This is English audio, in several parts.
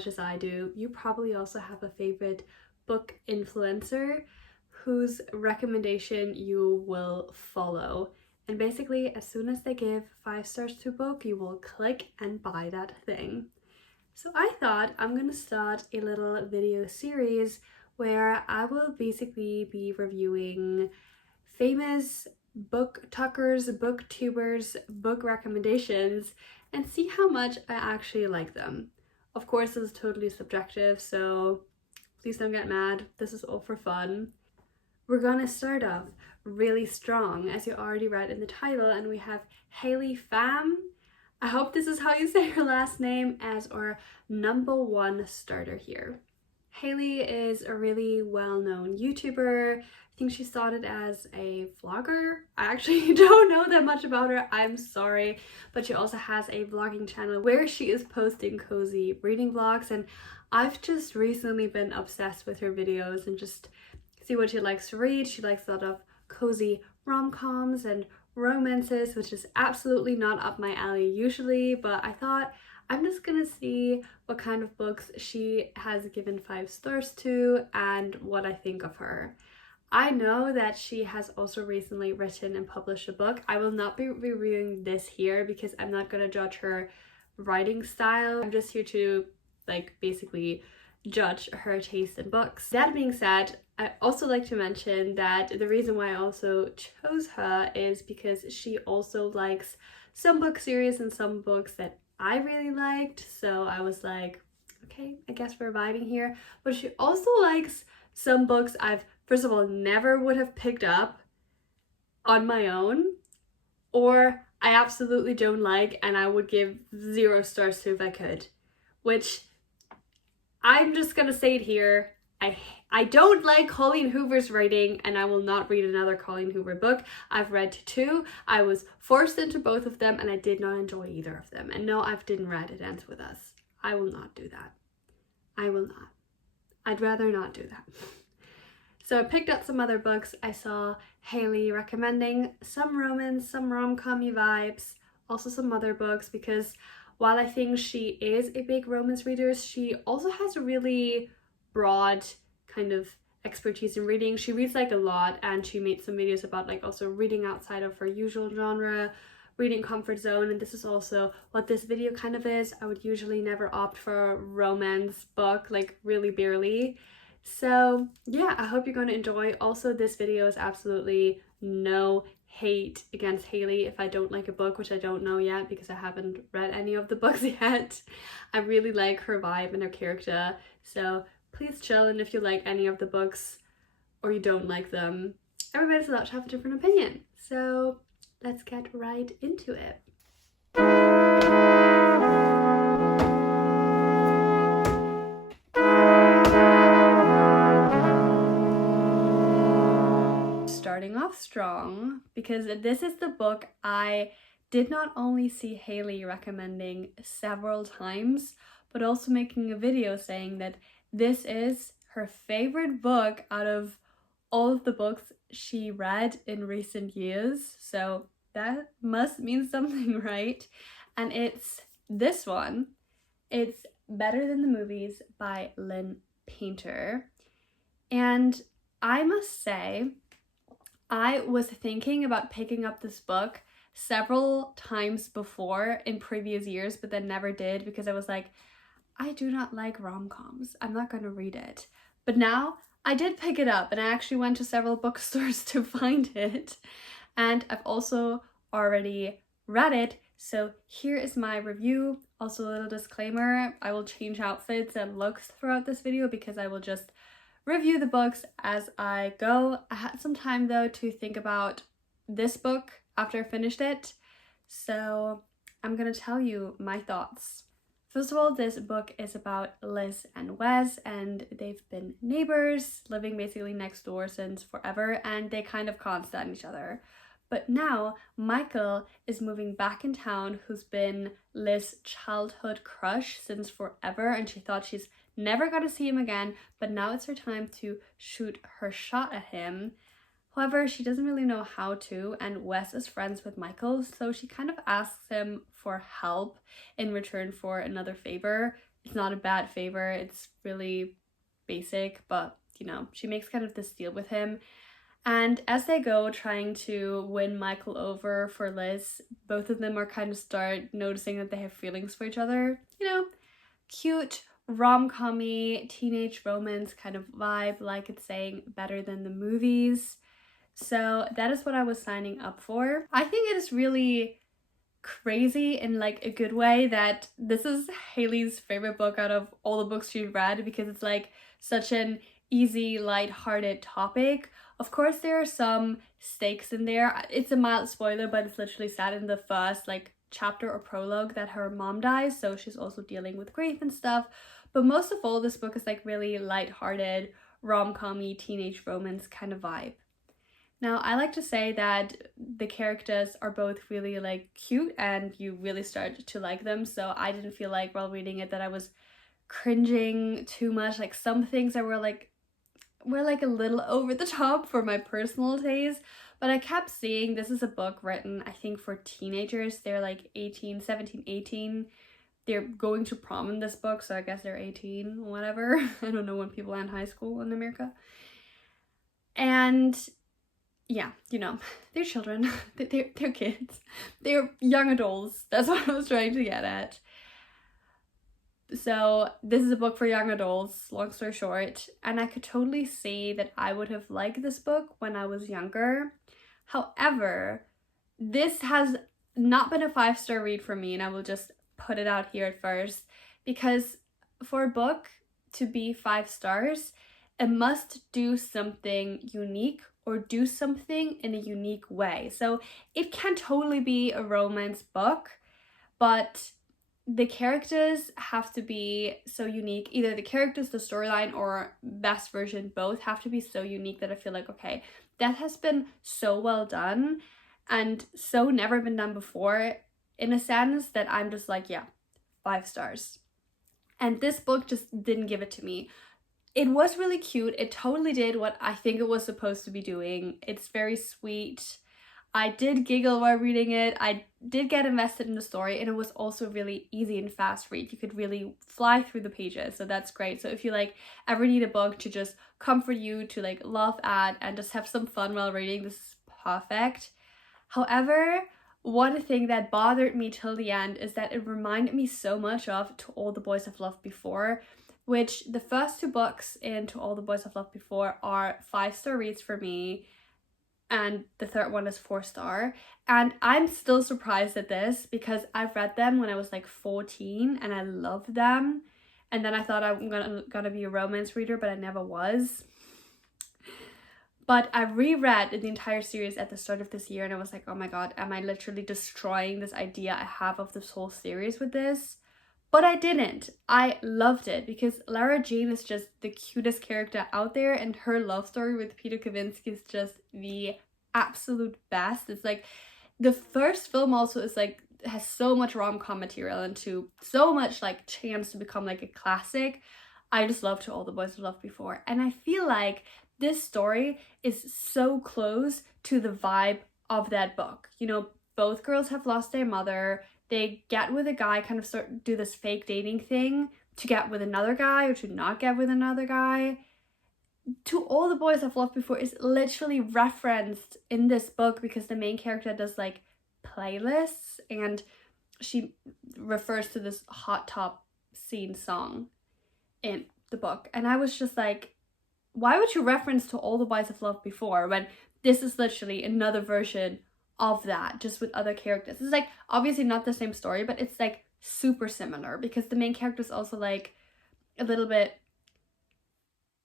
much as I do, you probably also have a favorite book influencer whose recommendation you will follow. And basically, as soon as they give 5 stars to a book, you will click and buy that thing. So I thought I'm gonna start a little video series where I will basically be reviewing famous booktokers, booktubers, book recommendations, and see how much I actually like them. Of course, this is totally subjective, so please don't get mad. This is all for fun. We're gonna start off really strong, as you already read in the title, and we have Haley Pham. I hope this is how you say her last name, as our #1 starter here. Haley is a really well-known YouTuber. I think she started as a vlogger. I actually don't know that much about her, I'm sorry, but she also has a vlogging channel where she is posting cozy reading vlogs, and I've just recently been obsessed with her videos and just see what she likes to read. She likes a lot of cozy rom-coms and romances, which is absolutely not up my alley usually, but I thought I'm just gonna see what kind of books she has given 5 stars to and what I think of her. I know that she has also recently written and published a book. I will not be reviewing this here because I'm not gonna judge her writing style. I'm just here to basically judge her taste in books. That being said, I also like to mention that the reason why I also chose her is because she also likes some book series and some books that I really liked, so I was like, okay, I guess we're vibing here. But she also likes some books I've, first of all, never would have picked up on my own, or I absolutely don't like and I would give 0 stars to if I could, which I'm just gonna say it here. I don't like Colleen Hoover's writing, and I will not read another Colleen Hoover book. I've read 2. I was forced into both of them, and I did not enjoy either of them. And no, I didn't read It Ends With Us. I will not do that. I will not. I'd rather not do that. So I picked up some other books. I saw Haley recommending some romance, some rom-com-y vibes, also some other books, because while I think she is a big romance reader, she also has a really broad kind of expertise in reading. She reads a lot, and she made some videos about also reading outside of her usual genre, reading comfort zone, and this is also what this video kind of is. I would usually never opt for a romance book, really barely. So yeah, I hope you're going to enjoy. Also, this video is absolutely no hate against Haley if I don't like a book, which I don't know yet because I haven't read any of the books yet. I really like her vibe and her character, so please chill, and if you like any of the books or you don't like them, everybody's allowed to have a different opinion. So let's get right into it. Starting off strong, because this is the book I did not only see Haley recommending several times, but also making a video saying that this is her favorite book out of all of the books she read in recent years. So that must mean something, right? And it's this one. It's Better Than the Movies by Lynn Painter. And I must say, I was thinking about picking up this book several times before in previous years, but then never did because I was like, I do not like rom-coms. I'm not going to read it. But now I did pick it up, and I actually went to several bookstores to find it. And I've also already read it. So here is my review. Also a little disclaimer, I will change outfits and looks throughout this video because I will just review the books as I go. I had some time though to think about this book after I finished it. So I'm going to tell you my thoughts. First of all, this book is about Liz and Wes, and they've been neighbors, living basically next door since forever, and they kind of can't stand each other. But now Michael is moving back in town, who's been Liz's childhood crush since forever, and she thought she's never going to see him again, but now it's her time to shoot her shot at him. However, she doesn't really know how to, and Wes is friends with Michael, so she kind of asks him for help in return for another favor. It's not a bad favor, it's really basic, but you know, she makes kind of this deal with him. And as they go trying to win Michael over for Liz, both of them are kind of start noticing that they have feelings for each other. You know, cute, rom-com-y, teenage romance kind of vibe, like it's saying, better than the movies. So that is what I was signing up for. I think it is really crazy in like a good way that this is Haley's favorite book out of all the books she's read, because it's like such an easy, light-hearted topic. Of course, there are some stakes in there. It's a mild spoiler, but it's literally said in the first like chapter or prologue that her mom dies, so she's also dealing with grief and stuff. But most of all, this book is like really light-hearted, rom-com-y, teenage romance kind of vibe. Now, I like to say that the characters are both really like cute and you really start to like them, so I didn't feel like while reading it that I was cringing too much. Like some things that were like a little over the top for my personal taste, but I kept seeing this is a book written, I think, for teenagers. They're like 18, 17, 18. They're going to prom in this book, so I guess they're 18, whatever. I don't know when people end high school in America. And yeah, you know, they're children, they're kids, they're young adults. That's what I was trying to get at. So this is a book for young adults, long story short, and I could totally see that I would have liked this book when I was younger. However, this has not been a 5-star read for me, and I will just put it out here at first, because for a book to be 5 stars, it must do something unique or do something in a unique way. So it can totally be a romance book, but the characters have to be so unique. Either the characters, the storyline, or best version, both have to be so unique that I feel like, okay, that has been so well done and so never been done before, in a sense that I'm just like, yeah, 5 stars. And this book just didn't give it to me. It was really cute. It totally did what I think it was supposed to be doing. It's very sweet. I did giggle while reading it. I did get invested in the story, and it was also really easy and fast read. You could really fly through the pages, so that's great. So if you like ever need a book to just comfort you, to like laugh at and just have some fun while reading, this is perfect. However, one thing that bothered me till the end is that it reminded me so much of To All the Boys I've Loved Before, which the first 2 books in To All the Boys I've Loved Before are 5-star reads for me, and the third one is 4-star. And I'm still surprised at this because I've read them when I was like 14 and I loved them, and then I thought I'm gonna be a romance reader, but I never was. But I reread the entire series at the start of this year, and I was like, oh my god, am I literally destroying this idea I have of this whole series with this? But I didn't. I loved it because Lara Jean is just the cutest character out there, and her love story with Peter Kavinsky is just the absolute best. It's like the first film also is like has so much rom-com material and so much like chance to become like a classic. I just love To All the Boys I've Loved Before, and I feel like this story is so close to the vibe of that book. You know, both girls have lost their mother. They get with a guy, kind of do this fake dating thing to get with another guy or to not get with another guy. To All the Boys I've Loved Before is literally referenced in this book because the main character does like playlists, and she refers to this Hot Top Scene song in the book. And I was just like, why would you reference To All the Boys I've Loved Before when this is literally another version of that, just with other characters? It's like obviously not the same story, but it's like super similar because the main character is also like a little bit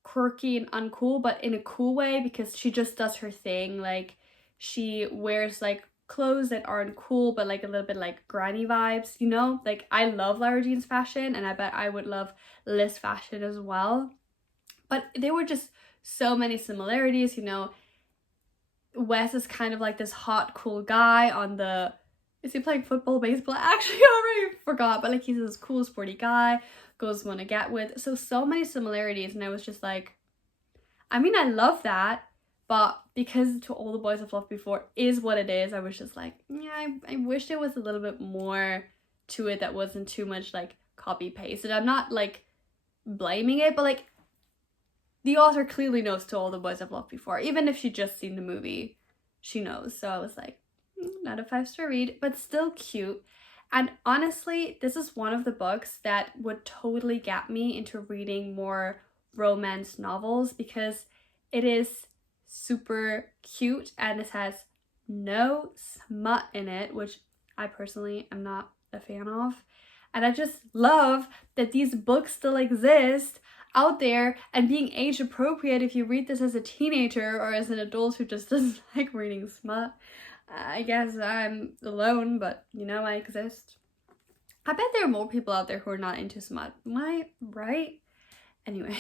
quirky and uncool, but in a cool way because she just does her thing. Like she wears like clothes that aren't cool but like a little bit like granny vibes, you know? Like I love Lara Jean's fashion, and I bet I would love Liz's fashion as well. But there were just so many similarities, you know. Wes is kind of like this hot, cool guy on the... Is he playing football, baseball? Actually, I already forgot. But like he's this cool, sporty guy. Goes want to get with. So many similarities. And I was just like... I mean, I love that. But because To All the Boys I've Loved Before is what it is, I was just like... Yeah, I wish there was a little bit more to it that wasn't too much like copy pasted. I'm not like blaming it, but like the author clearly knows To All the Boys I've Loved Before. Even if she just seen the movie, she knows. So I was like, not a 5-star read, but still cute. And honestly, this is one of the books that would totally get me into reading more romance novels because it is super cute and it has no smut in it, which I personally am not a fan of. And I just love that these books still exist out there and being age appropriate if you read this as a teenager or as an adult who just doesn't like reading smut. I guess I'm alone, but you know, I exist. I bet there are more people out there who are not into smut. Am I right? Anyway,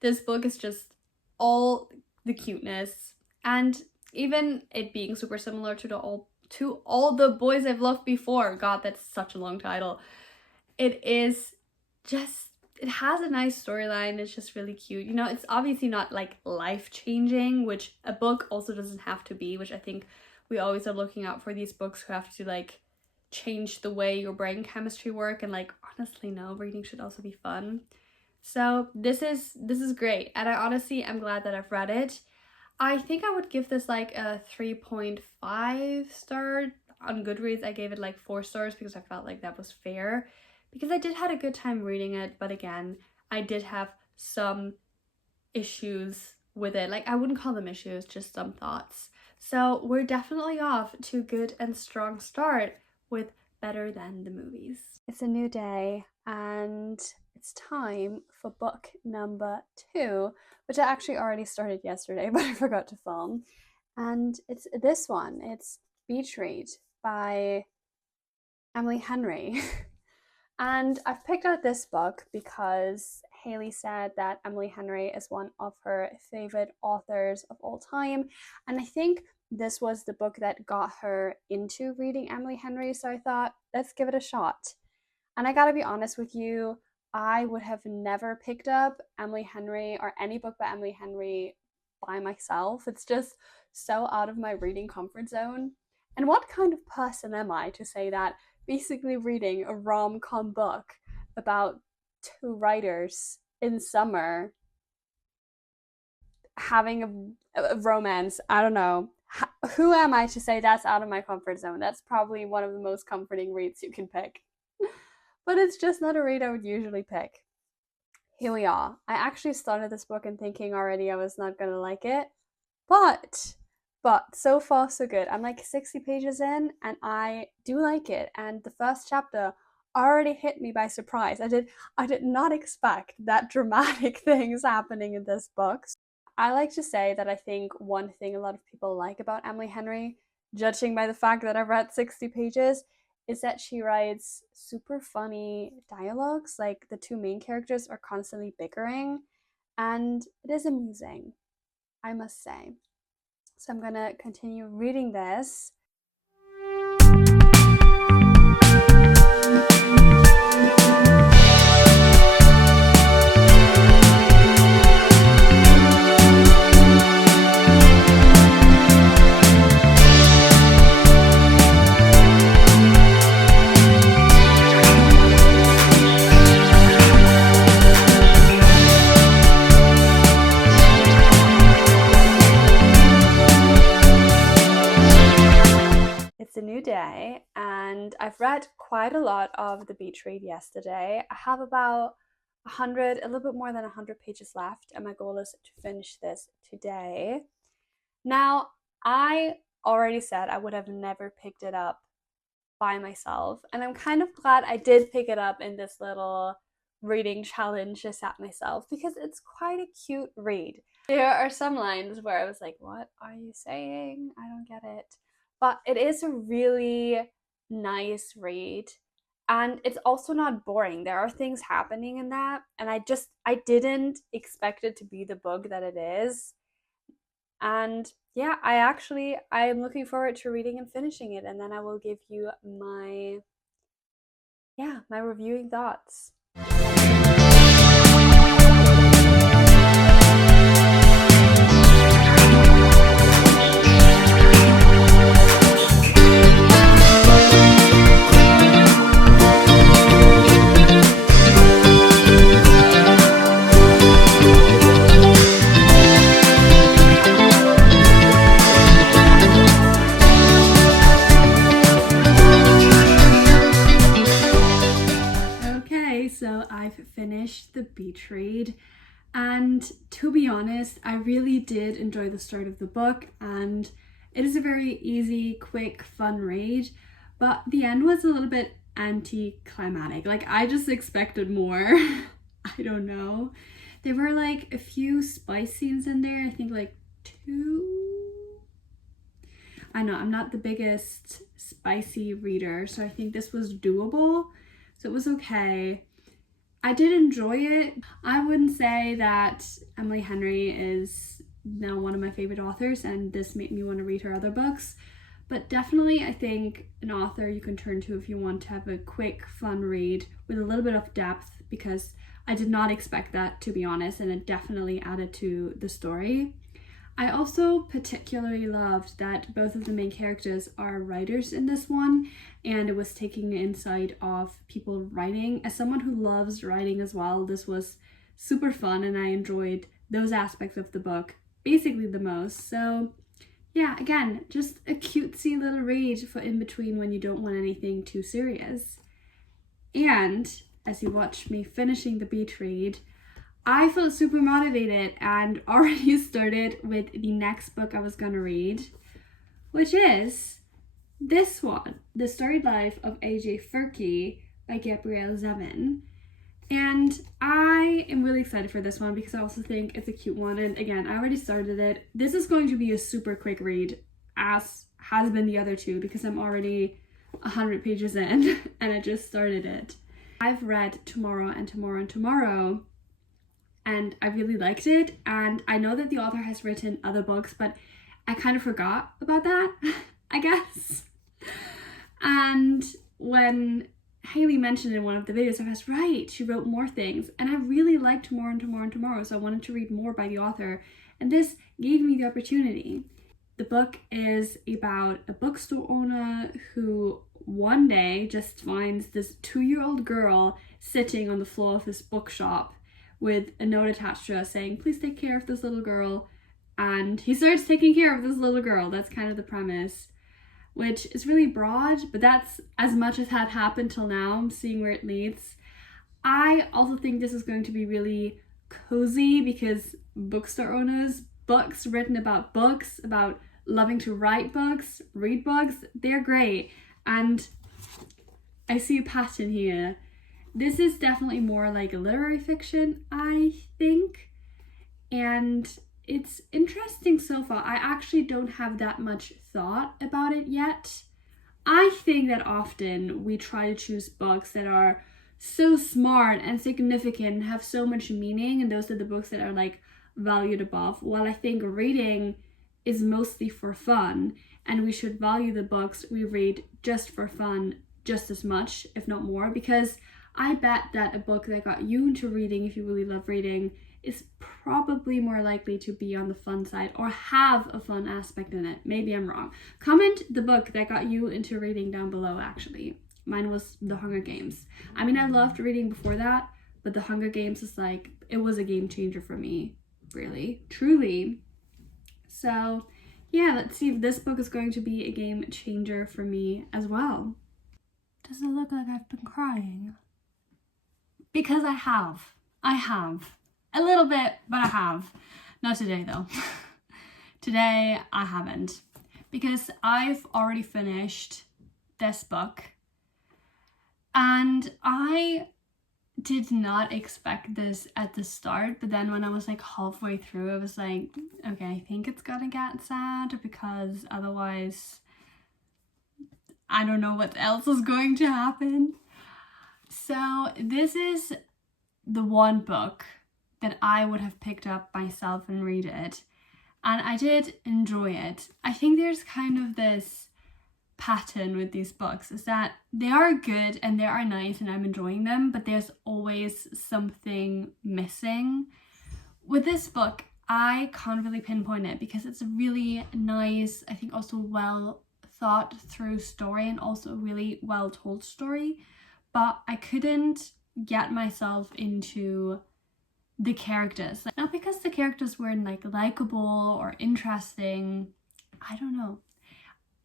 this book is just all the cuteness, and even it being super similar to all the boys I've loved before. God, that's such a long title. It is just, it has a nice storyline. It's just really cute. You know, it's obviously not like life-changing, which a book also doesn't have to be, which I think we always are looking out for these books who have to like change the way your brain chemistry work, and like honestly no, reading should also be fun. So this is great, and I honestly am glad that I've read it. I think I would give this like a 3.5 star. On Goodreads I gave it like 4 stars because I felt like that was fair, because I did have a good time reading it, but again, I did have some issues with it. Like, I wouldn't call them issues, just some thoughts. So we're definitely off to a good and strong start with Better Than the Movies. It's a new day and it's time for book number 2, which I actually already started yesterday, but I forgot to film. And it's this one. It's Beach Read by Emily Henry. And I've picked out this book because Haley said that Emily Henry is one of her favorite authors of all time. And I think this was the book that got her into reading Emily Henry. So I thought, let's give it a shot. And I gotta be honest with you, I would have never picked up Emily Henry or any book by Emily Henry by myself. It's just so out of my reading comfort zone. And what kind of person am I to say that basically reading a rom-com book about 2 writers in summer having a romance? I don't know. Who am I to say that's out of my comfort zone? That's probably one of the most comforting reads you can pick. But it's just not a read I would usually pick. Here we are. I actually started this book and thinking already I was not gonna like it. But so far so good. I'm like 60 pages in and I do like it. And the first chapter already hit me by surprise. I did not expect that dramatic things happening in this book. I like to say that I think one thing a lot of people like about Emily Henry, judging by the fact that I've read 60 pages, is that she writes super funny dialogues. Like, the 2 main characters are constantly bickering, and it is amusing, I must say. So I'm gonna continue reading this. It's a new day and I've read quite a lot of the beach read yesterday. I have about a little bit more than 100 pages left, and my goal is to finish this today. Now, I already said I would have never picked it up by myself, and I'm kind of glad I did pick it up in this little reading challenge just at myself, because it's quite a cute read. There are some lines where I was like, what are you saying? I don't get it. But it is a really nice read, and it's also not boring. There are things happening in that, and I didn't expect it to be the book that it is. And yeah, I am looking forward to reading and finishing it, and then I will give you my reviewing thoughts. finished the beach read, and to be honest, I really did enjoy the start of the book, and it is a very easy, quick, fun read, but the end was a little bit anticlimactic. Like, I just expected more. I don't know. There were like a few spice scenes in there, I think like 2. I know I'm not the biggest spicy reader, so I think this was doable, so it was okay. I did enjoy it. I wouldn't say that Emily Henry is now one of my favorite authors and this made me want to read her other books, but definitely I think an author you can turn to if you want to have a quick, fun read with a little bit of depth, because I did not expect that, to be honest, and it definitely added to the story. I also particularly loved that both of the main characters are writers in this one, and it was taking insight of people writing. As someone who loves writing as well, this was super fun and I enjoyed those aspects of the book basically the most. So yeah, again, just a cutesy little read for in between when you don't want anything too serious. And as you watch me finishing the beach read, I felt super motivated and already started with the next book I was gonna read, which is this one, The Storied Life of A.J. Furkey by Gabrielle Zevin. And I am really excited for this one because I also think it's a cute one. And again, I already started it. This is going to be a super quick read, as has been the other two, because I'm already 100 pages in and I just started it. I've read Tomorrow and Tomorrow and Tomorrow, and I really liked it, and I know that the author has written other books, but I kind of forgot about that, I guess. And when Haley mentioned in one of the videos, I was right, she wrote more things, and I really liked Tomorrow and Tomorrow and Tomorrow, so I wanted to read more by the author, and this gave me the opportunity. The book is about a bookstore owner who one day just finds this 2-year-old girl sitting on the floor of his bookshop with a note attached to us saying, please take care of this little girl. And he starts taking care of this little girl. That's kind of the premise, which is really broad, but that's as much as had happened till now. I'm seeing where it leads. I also think this is going to be really cozy because bookstore owners, books written about books, about loving to write books, read books, they're great. And I see a pattern here. This is definitely more like a literary fiction, I think. And it's interesting so far. I actually don't have that much thought about it yet. I think that often we try to choose books that are so smart and significant and have so much meaning, and those are the books that are like valued above, while I think reading is mostly for fun, and we should value the books we read just for fun just as much, if not more, because I bet that a book that got you into reading, if you really love reading, is probably more likely to be on the fun side or have a fun aspect in it. Maybe I'm wrong. Comment the book that got you into reading down below, actually. Mine was The Hunger Games. I mean, I loved reading before that, but The Hunger Games is like, it was a game changer for me, really, truly. So yeah, let's see if this book is going to be a game changer for me as well. Does it look like I've been crying? Because I have. A little bit, but I have. Not today though. Today I haven't. Because I've already finished this book. And I did not expect this at the start, but then when I was like halfway through, I was like, okay, I think it's gonna get sad because otherwise I don't know what else is going to happen. So this is the one book that I would have picked up myself and read it, and I did enjoy it. I think there's kind of this pattern with these books, is that they are good and they are nice and I'm enjoying them, but there's always something missing. With this book, I can't really pinpoint it because it's a really nice, I think also well thought through story and also a really well told story, but I couldn't get myself into the characters. Not because the characters weren't like likable or interesting, I don't know.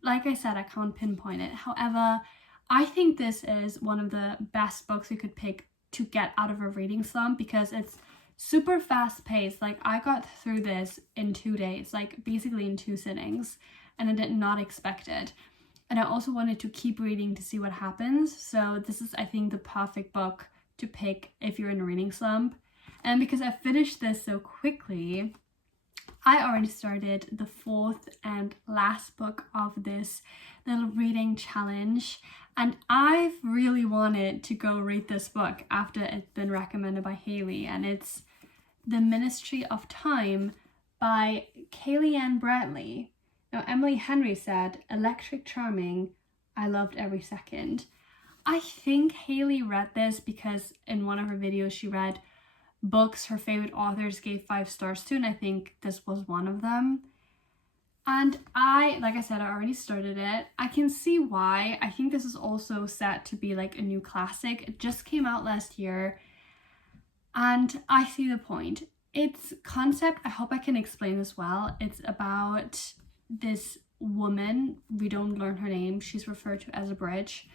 Like I said, I can't pinpoint it. However, I think this is one of the best books you could pick to get out of a reading slump because it's super fast paced. Like I got through this in 2 days, like basically in 2 sittings, and I did not expect it. And I also wanted to keep reading to see what happens. So this is, I think, the perfect book to pick if you're in a reading slump. And because I finished this so quickly, I already started the 4th and last book of this little reading challenge. And I've really wanted to go read this book after it's been recommended by Haley. And it's The Ministry of Time by Kaliane Bradley. Now, Emily Henry said, electric charming, I loved every second. I think Haley read this because in one of her videos she read books her favorite authors gave 5 stars to, and I think this was one of them. And like I said, I already started it. I can see why. I think this is also set to be like a new classic. It just came out last year, and I see the point. Its concept, I hope I can explain this well. It's about this woman, we don't learn her name, she's referred to as a bridge,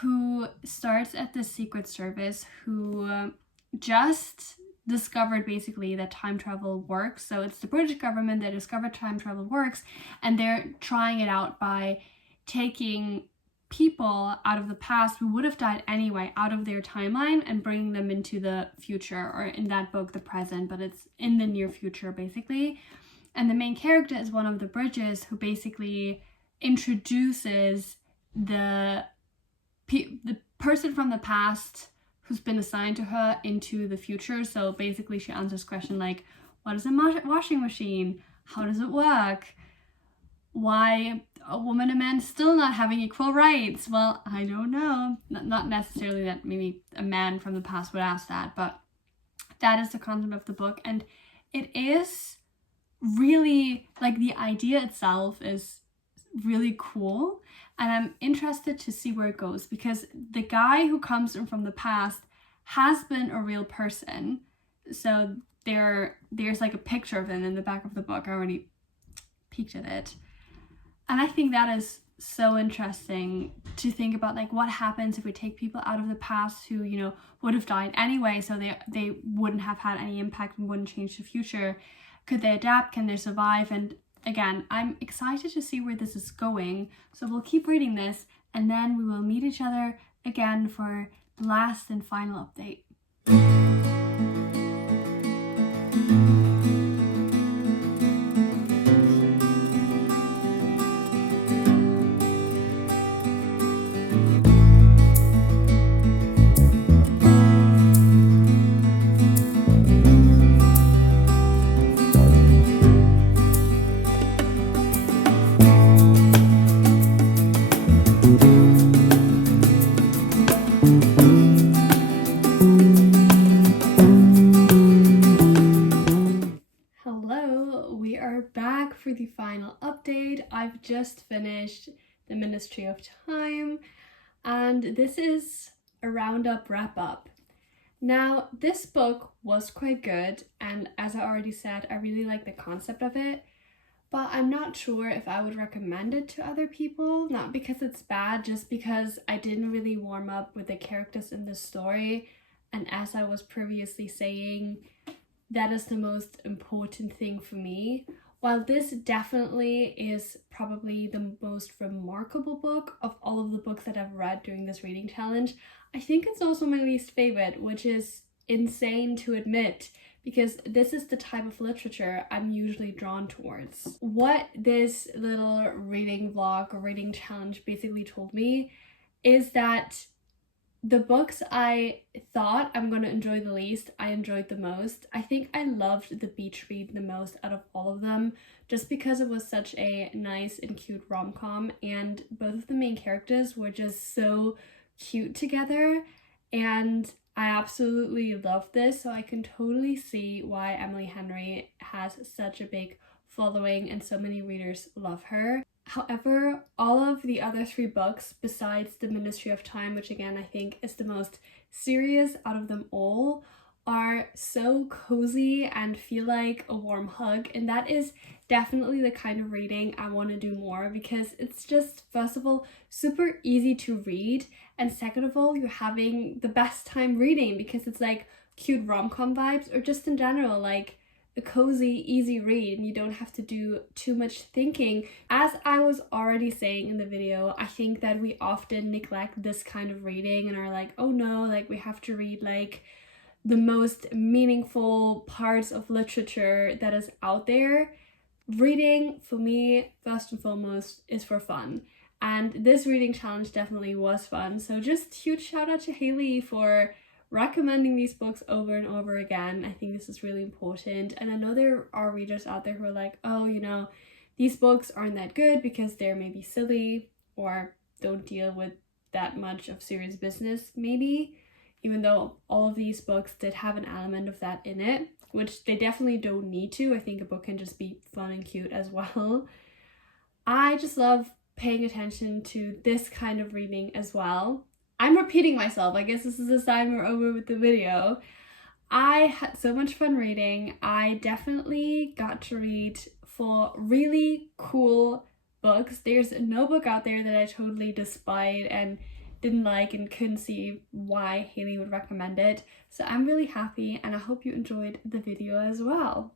who starts at the Secret Service, who just discovered basically that time travel works. So it's the British government that discovered time travel works, and they're trying it out by taking people out of the past who would have died anyway out of their timeline and bringing them into the future, or in that book the present, but it's in the near future basically. And the main character is one of the bridges who basically introduces the person from the past who's been assigned to her into the future. So basically she answers questions like, what is a washing machine? How does it work? Why a woman and man still not having equal rights? Well, I don't know. Not necessarily that maybe a man from the past would ask that, but that is the concept of the book. And it is really, like, the idea itself is really cool, and I'm interested to see where it goes, because the guy who comes in from the past has been a real person. So there's like a picture of him in the back of the book. I already peeked at it, and I think that is so interesting to think about, like, what happens if we take people out of the past who, you know, would have died anyway, so they wouldn't have had any impact and wouldn't change the future. Could they adapt? Can they survive? And again, I'm excited to see where this is going. So we'll keep reading this, and then we will meet each other again for the last and final update. For the final update. I've just finished The Ministry of Time, and this is a roundup wrap up. Now, this book was quite good, and as I already said, I really like the concept of it, but I'm not sure if I would recommend it to other people. Not because it's bad, just because I didn't really warm up with the characters in the story, and as I was previously saying, that is the most important thing for me. While this definitely is probably the most remarkable book of all of the books that I've read during this reading challenge, I think it's also my least favorite, which is insane to admit, because this is the type of literature I'm usually drawn towards. What this little reading vlog or reading challenge basically told me is that the books I thought I'm going to enjoy the least, I enjoyed the most. I think I loved the beach read the most out of all of them, just because it was such a nice and cute rom-com, and both of the main characters were just so cute together, and I absolutely loved this. So I can totally see why Emily Henry has such a big following and so many readers love her. However, all of the other 3 books, besides The Ministry of Time, which again I think is the most serious out of them all are so cozy and feel like a warm hug, and that is definitely the kind of reading I want to do more, because it's just, first of all, super easy to read, and second of all, you're having the best time reading because it's like cute rom-com vibes, or just in general like a cozy, easy read, and you don't have to do too much thinking. As I was already saying in the video, I think that we often neglect this kind of reading and are like, oh no, like we have to read like the most meaningful parts of literature that is out there. Reading, for me, first and foremost, is for fun. And this reading challenge definitely was fun. So just huge shout out to Haley for recommending these books over and over again. I think this is really important. And I know there are readers out there who are like, oh, you know, these books aren't that good because they're maybe silly or don't deal with that much of serious business, maybe. Even though all of these books did have an element of that in it, which they definitely don't need to. I think a book can just be fun and cute as well. I just love paying attention to this kind of reading as well. I'm repeating myself. I guess this is a sign we're over with the video. I had so much fun reading. I definitely got to read 4 really cool books. There's no book out there that I totally despise and didn't like and couldn't see why Haley would recommend it. So I'm really happy, and I hope you enjoyed the video as well.